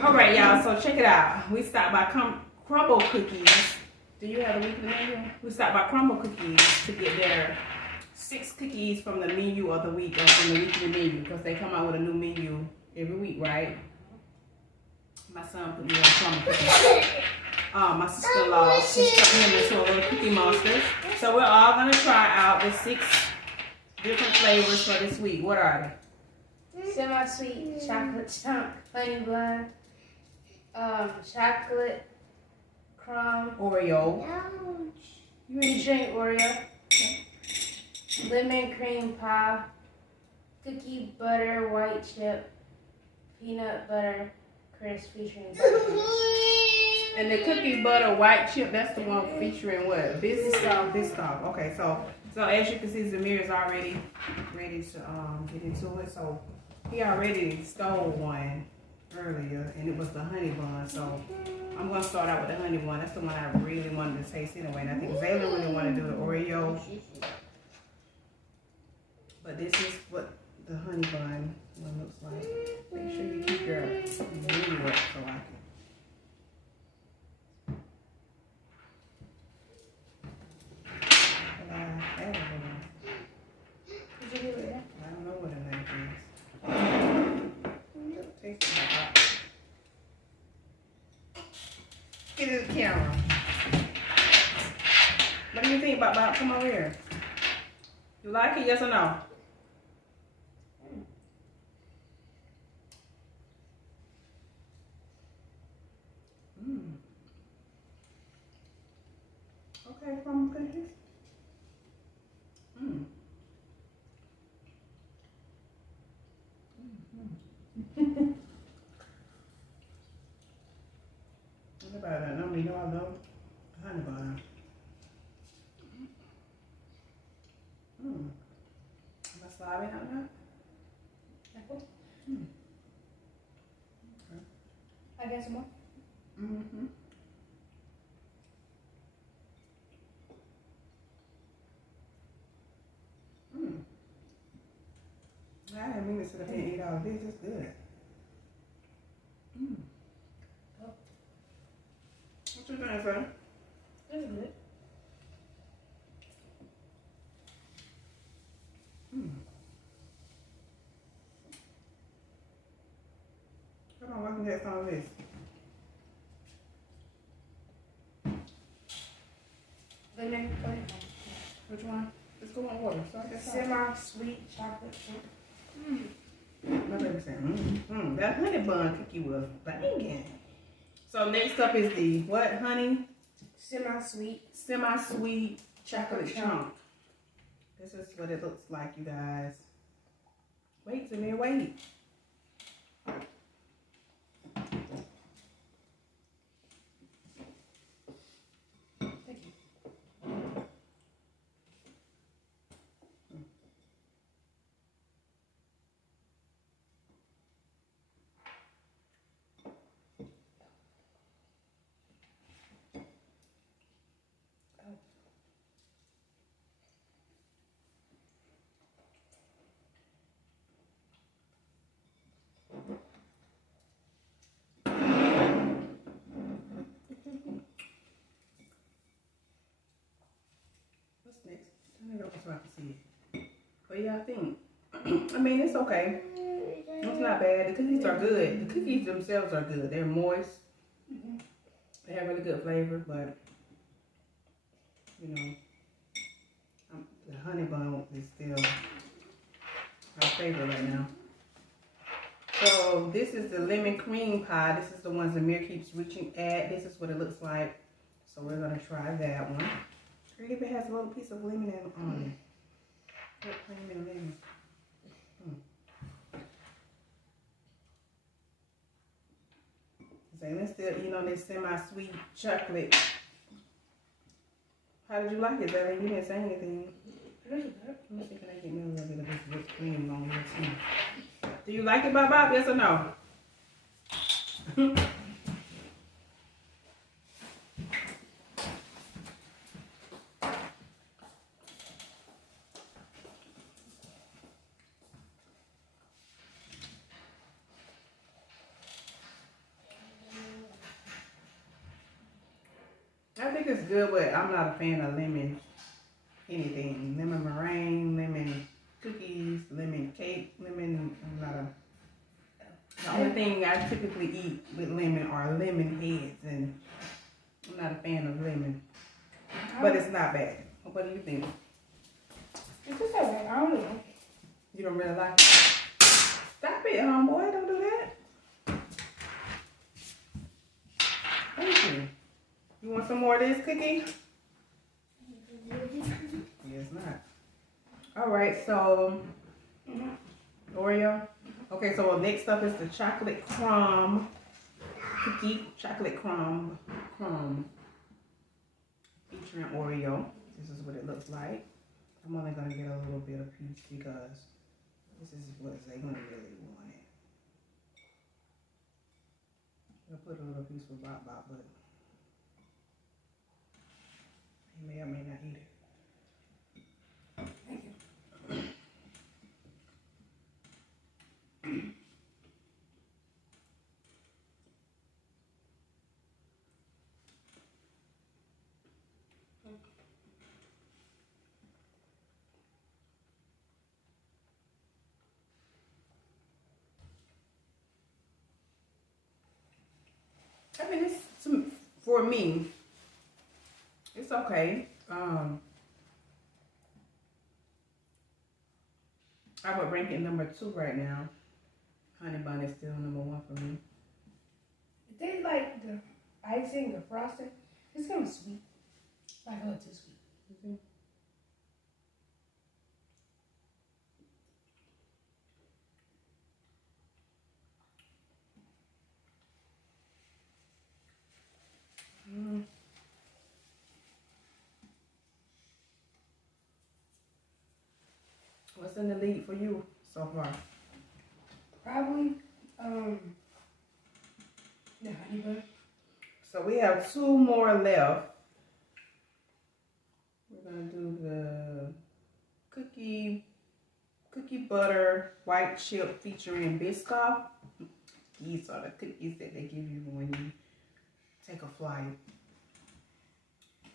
All right, y'all. So check it out. We stopped by Crumble Cookies. Do you have a weekly menu? We stopped by Crumble Cookies to get their 6 cookies from the menu of the week, or from the weekly menu, because they come out with a new menu every week, right? My son put me on Crumble Cookies. My sister-in-law, she put me into a little cookie monster. So we're all gonna try out the 6 different flavors for this week. What are they? Semi-sweet chocolate chunk, honey bun, chocolate crumb, Oreo. You ready to drink Orea? Lemon cream pie, cookie butter white chip, peanut butter crisp featuring butterfinger. And the cookie butter white chip, that's the one featuring what? Bischoff. Bischoff. Okay, so as you can see, Zamir is already ready to get into it. So he already stole one earlier, and it was the honey bun. So I'm gonna start out with the honey bun. That's the one I really wanted to taste anyway. And I think Zayla really wanted to do the Oreo. But this is what the honey bun one looks like. Make sure you keep your really wet so I can. Did you do it? I don't know what the name is. Taste it like that. Get it to the camera. What do you think about come over here? You like it, yes or no? Okay, from cookies. What about that? No, you know I love honey bun. Am I slobbing out now? Apple? Okay. I got some more. I didn't mean to sit up here and eat all this. It's good. Oh. What you think, son? This is good. Come on, I can get some of this. Lemon, go ahead. Which one? Let's go on water. Start this out. Semi-sweet chocolate chip. My baby said, that honey bun cookie was banging. So next up is the what, honey? Semi-sweet chocolate chunk. This is what it looks like, you guys. Wait, Zamir, wait. What's next? Turn it over so I can see it. What do y'all think? I mean, it's okay. It's not bad. The cookies are good. The cookies themselves are good. They're moist. They have really good flavor, but you know, the honey bun is still my favorite right now. So this is the lemon cream pie. This is the ones Amir keeps reaching at. This is what it looks like. So we're gonna try that one. It even has a little piece of lemon on it. What cream and lemon? So let's still eat on this semi-sweet chocolate. How did you like it, Zayla? You didn't say anything. Let me see, can I get me a little bit of this whipped cream on here too? Do you like it, Bob? Yes or no? think it's good, but I'm not a fan of lemon anything. Lemon meringue, lemon cookies, lemon cake, lemon. I'm not a. The only thing I typically eat with lemon are lemon heads, and I'm not a fan of lemon. But it's not bad. What do you think? It's just alright. I don't know. You don't really like it? Stop it, homeboy. Don't do that. Thank you. You want some more of this cookie? Yes, not. All right, so Oreo. Okay, so next up is the chocolate crumb cookie. Chocolate crumb. Featuring Oreo. This is what it looks like. I'm only gonna get a little bit of piece because this is what they're gonna really want it. I'll put a little piece for Bop Bop, but he may or may not eat it. Thank you. I mean, for me, it's okay. I would rank it number 2 right now. Honey bun is still number 1 for me. If they like the icing, the frosting, it's kind of sweet. Like a little too sweet. Mm-hmm. What's in the lead for you so far? Probably the honey bun. So we have 2 more left. We're gonna do the cookie butter white chip featuring Bischoff. These are the cookies that they give you when you take a flight.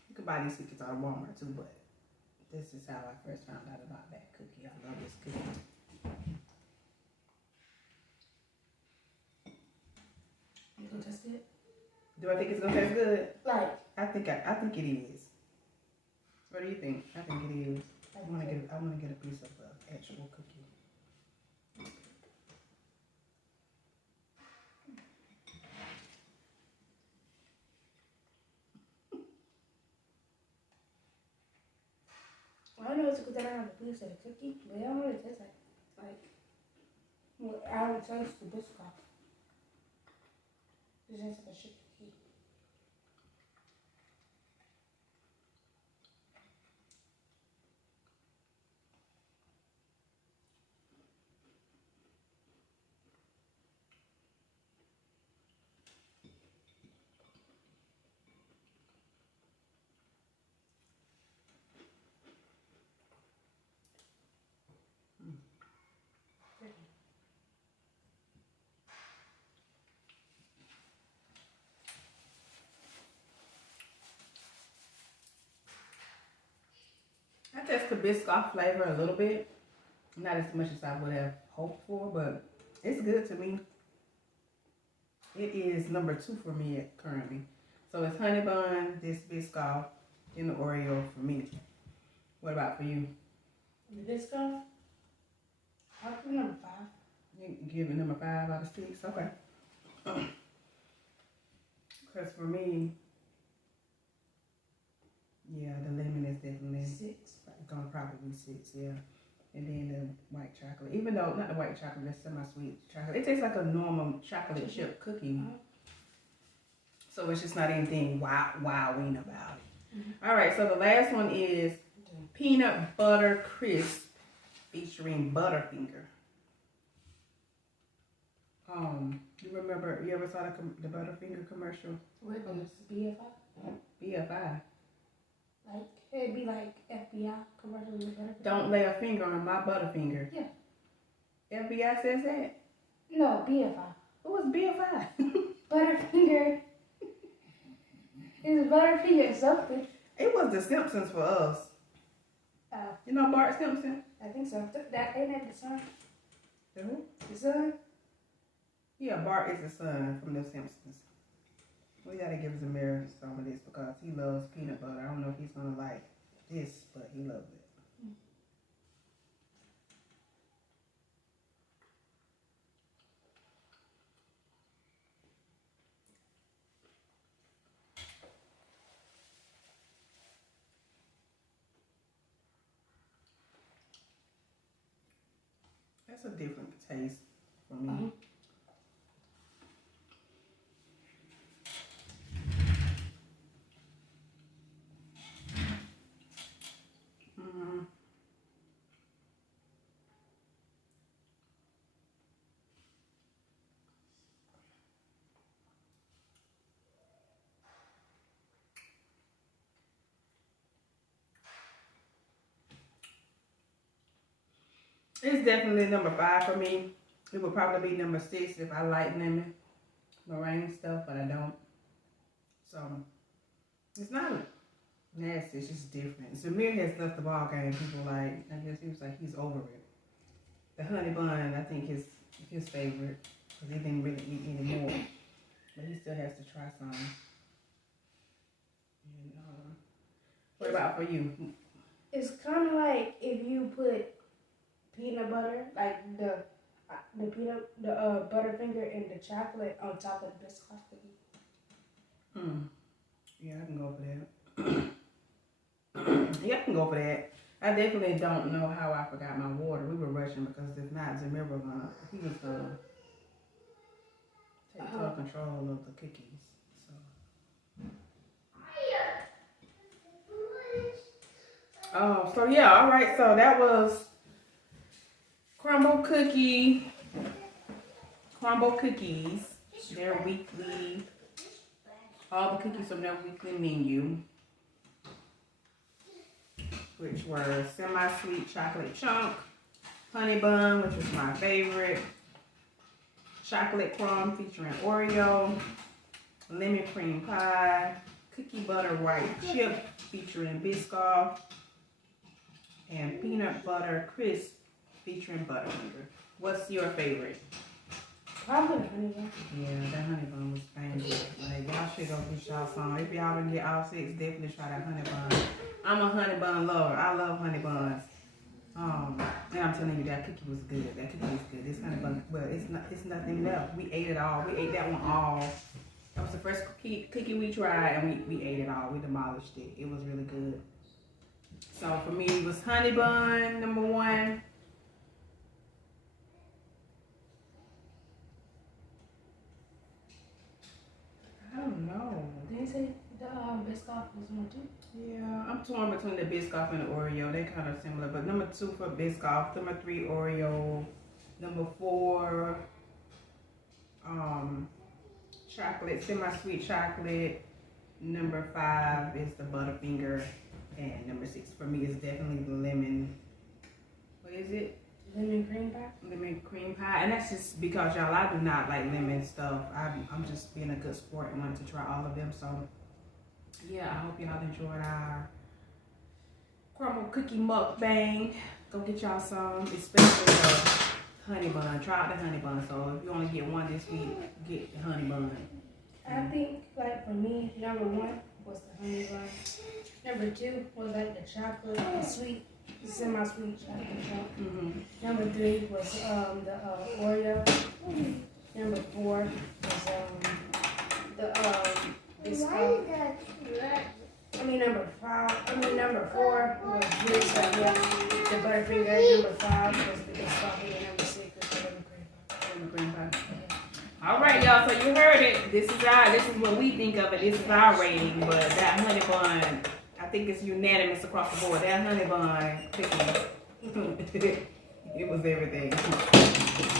You can buy these cookies out of Walmart too, but this is how I first found out about that cookie. I love this cookie. You gonna test it? Do I think it's gonna taste good? Like, I think it is. What do you think? I think it is. I wanna get a piece of the actual cookie. I don't know what's good that I have a piece of the cookie, but I don't know what it tastes like. Well, I would taste the Biscoff. It tastes like a shit cookie. I taste the Biscoff flavor a little bit. Not as much as I would have hoped for, but it's good to me. It is number 2 for me currently. So it's honey bun, this Biscoff, and the Oreo for me. What about for you? The Biscoff? I'll give it number 5. You give it number 5 out of 6? Okay. Because for me, yeah, the lemon is definitely 6. gonna probably be 6, yeah. And then the white chocolate, even though not the white chocolate, that's semi-sweet chocolate. It tastes like a normal chocolate chip cookie. So it's just not anything wowing about it. All right, so the last one is peanut butter crisp featuring Butterfinger. You remember, you ever saw the Butterfinger commercial? What is BFI? BFI. Like, it'd be like FBI commercials with Butterfinger. Don't lay a finger on my Butterfinger. Yeah. FBI says that? No, BFI. What was BFI? Butterfinger. It's Butterfinger something. It was The Simpsons for us. You know Bart Simpson? I think so. That ain't that the son? The who? The son? Yeah, Bart is the son from The Simpsons. We gotta give Zamir some of this because he loves peanut butter. I don't know if he's gonna like this, but he loves it. That's a different taste for me. It's definitely number 5 for me. It would probably be number 6 if I like lemon meringue stuff, but I don't. So it's not nasty, it's just different. Zamir has left the ball game. People like, I guess he was like he's over it. The honey bun, I think is his favorite because he didn't really eat any more, but he still has to try some. And, what about for you? It's kind of like if you put peanut butter, like the Butterfinger and the chocolate on top of the Bischoff cookie. Yeah, I can go for that. Yeah, I can go for that. I definitely don't know how I forgot my water. We were rushing because if not, Zamir was he was gonna take total control of the cookies. So yeah, all right. So that was Crumble cookies. Their weekly. All the cookies from their weekly menu, which were semi-sweet chocolate chunk, honey bun, which was my favorite, chocolate crumb featuring Oreo, lemon cream pie, cookie butter white chip featuring Bischoff, and peanut butter crisp featuring Butterfinger. What's your favorite? Probably honey bun. Yeah, that honey bun was fantastic. Like, y'all should go get y'all some. If y'all didn't get all 6, definitely try that honey bun. I'm a honey bun lover. I love honey buns. And I'm telling you, that cookie was good. That cookie was good. This honey bun, well, it's nothing left. We ate it all. We ate that one all. That was the first cookie we tried, and we ate it all. We demolished it. It was really good. So for me, it was honey bun, number 1. I don't know. Did you say the Bischoff was number 2? Yeah, I'm torn between the Biscoff and the Oreo. They're kind of similar, but number 2 for Biscoff, number 3 Oreo, number 4 chocolate, semi-sweet chocolate, number 5 is the Butterfinger, and number 6 for me is definitely the lemon. What is it? Lemon cream pie? Lemon cream pie, and that's just because y'all, I do not like lemon stuff. I'm just being a good sport and wanted to try all of them. So yeah, I hope y'all enjoyed our Crumble cookie mukbang. Go get y'all some, especially the honey bun. Try out the honey bun. So if you only get one this week, get the honey bun. I think, like, for me, number 1 was the honey bun. Number 2 was like the chocolate, the sweet, semi-sweet chocolate chunk. Number 3 was the Oreo. Number 4 was the Biscoff. Number 4 was this, the Butterfinger. Number 5 was the Biscoff, and number 6 was the lemon cream pie. All right, y'all. So you heard it. This is what we think of it. This is our rating. But that honey bun, I think it's unanimous across the board. That honey bun cookie, it was everything.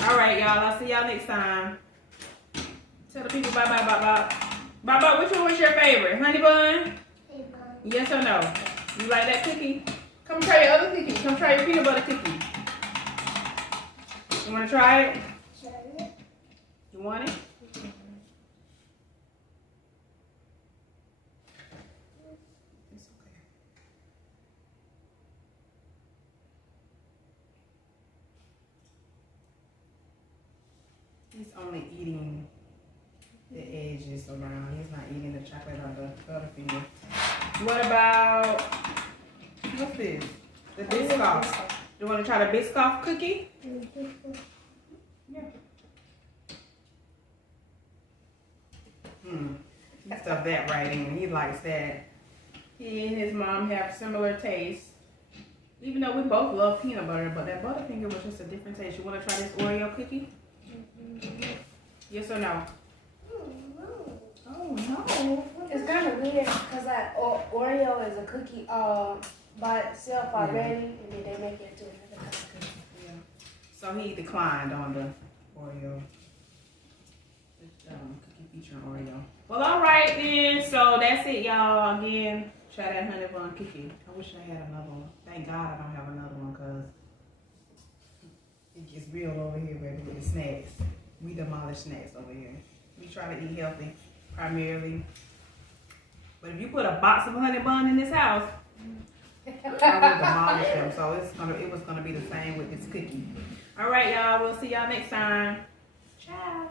All right, y'all. I'll see y'all next time. Tell the people bye bye bye bye. Bye bye. Which one was your favorite? Honey bun? Yes or no? You like that cookie? Come try your other cookie. Come try your peanut butter cookie. You want to try it? You want it? He's only eating the edges around. He's not eating the chocolate on the Butterfinger. What about, what's this? The Bischoff. You want to try the Bischoff cookie? Yeah. He stuffed that right in. He likes that. He and his mom have similar tastes. Even though we both love peanut butter, but that Butterfinger was just a different taste. You want to try this Oreo cookie? Yes or no? Oh, no. It's kind of weird because like Oreo is a cookie by itself already, and then they make it into another kind of cookie. Yeah. So he declined on the Oreo. Cookie featuring Oreo. Well, all right then. So that's it, y'all. Again, try that honey bun cookie. I wish I had another one. Thank God I don't have another one because it gets real over here, baby, with the snacks. We demolish snacks over here. We try to eat healthy, primarily. But if you put a box of honey bun in this house, I will demolish them. So it was gonna be the same with this cookie. All right, y'all. We'll see y'all next time. Ciao.